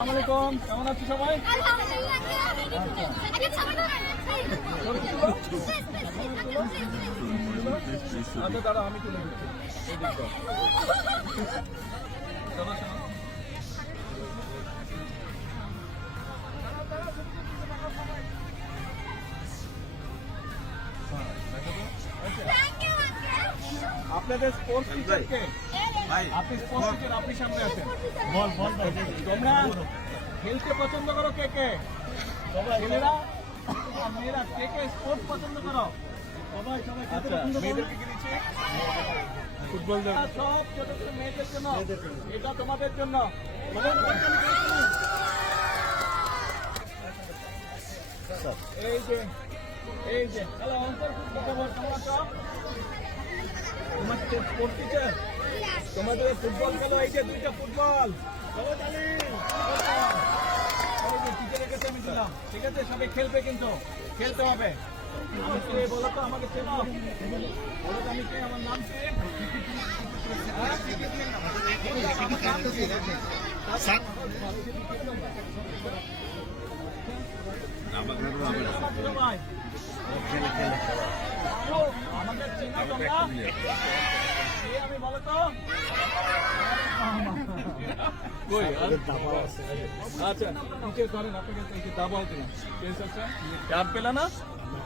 আসসালামু আলাইকুম, কেমন আছো সবাই? আচ্ছা দাঁড়া, আমি তুলে দিচ্ছি। আপনাদের স্পোর্টস টিচারকে আপনি স্পোর্টস টিচার, আপনি সামনে আছেন। তোমরা খেলতে পছন্দ করো কে কে? ছেলেরা আর মেয়েরা কে কে স্পোর্টস পছন্দ করো? আচ্ছা, মেয়েদেরকে কি দিচ্ছি? ফুটবল সব ছোট ছোট মেয়েদের জন্য, এটা তোমাদের জন্য। এই যে হ্যালো অন্তর, তোমার স্পোর্টস টিচার, তোমাদের ফুটবল খেলো। এই যে দুইটা ফুটবল টিচারের কাছে আমি দিলাম, ঠিক আছে? সবাই খেলবে, কিন্তু খেলতে হবে। বলো তো, আমাকে চেনো? বলো তো আমি কে, আমার নাম কি? আমাদের চেনা তোমরা? আমি বলো তো। আচ্ছা নিচে ধরেন, আপনাকে দাবাও দিলাম। কেস আছে, আর পেলে না?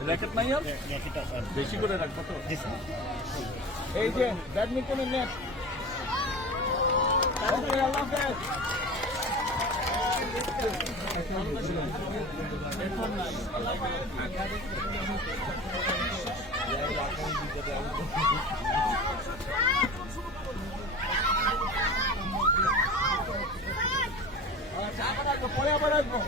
র্যাকেট নাই আর বেশি করে রাখবো তো। এই যে ব্যাডমিন্টনের নেট। আল্লাহ হাফেজ। পরে আবার আসবো।